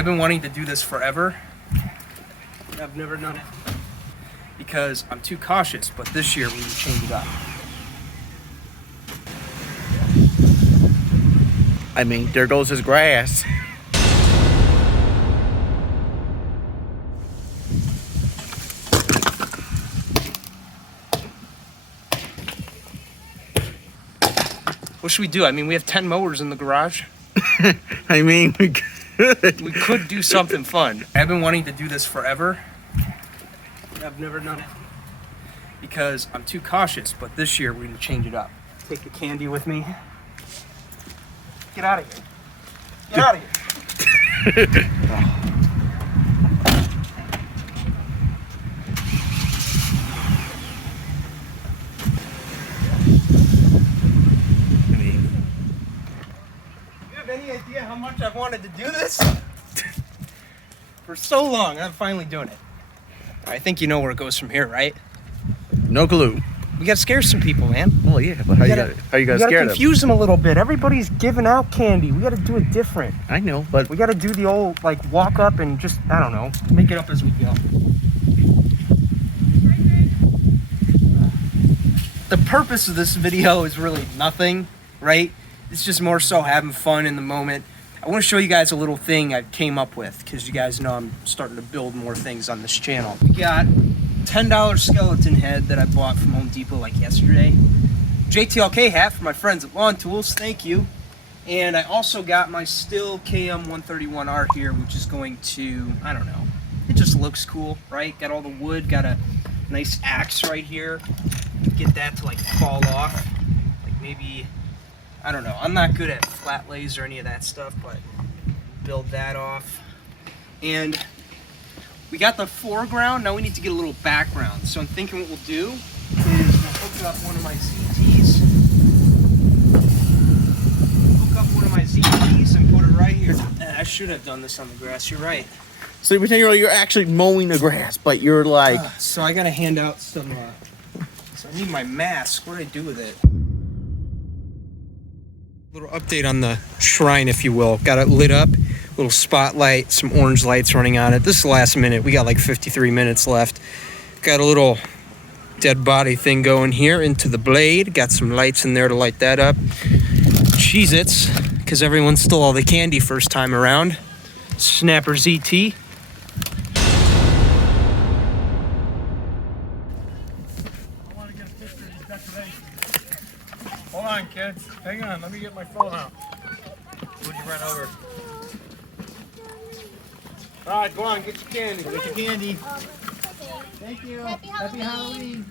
I've been wanting to do this forever. I've never done it because I'm too cautious, but this year we need to change it up. I mean, there goes his grass. What should we do? I mean, we have 10 mowers in the garage. I mean, we could. We could do something fun. I've been wanting to do this forever. I've never done it because I'm too cautious, but this year we're gonna change it up. Take the candy with me. Get out of here. Get out of here. Any idea how much I've wanted to do this? For so long, I'm finally doing it. I think you know where it goes from here, right? No clue. We gotta scare some people, man. Well, yeah, but how you gonna We scare gotta them? confuse them a little bit. Everybody's giving out candy. We gotta do it different. I know, but We gotta do the old, like, walk up and just, I don't know, make it up as we go. The purpose of this video is really nothing, right? It's just more so having fun in the moment. I want to show you guys a little thing I came up with because you guys know I'm starting to build more things on this channel. We got $10 skeleton head that I bought from Home Depot like yesterday. JTLK hat for my friends at Lawn Tools, thank you. And I also got my Still KM131R here, which is going to, I don't know, it just looks cool, right? Got all the wood, got a nice axe right here. Get that to like fall off, like maybe, I don't know, I'm not good at flat lays or any of that stuff, but build that off. And we got the foreground, now we need to get a little background. So I'm thinking what we'll do is we'll hook up one of my ZTs. Hook up one of my ZTs and put it right here. I should have done this on the grass, you're right. so you're actually mowing the grass, but you're like, So I gotta hand out some, so I need my mask, what do I do with it? Little update on the shrine, if you will. Got it lit up, little spotlight, some orange lights running on it. This is the last minute. We got like 53 minutes left. Got a little dead body thing going here into the blade. Got some lights in there to light that up. Cheez-Its, because everyone stole all the candy first time around. Snapper ZT. I want to get a picture of these decorations. Hold on, kids. Hang on. Let me get my phone out. Would you run over? All right, go on. Get your candy. Get your candy. Thank you. Happy Halloween.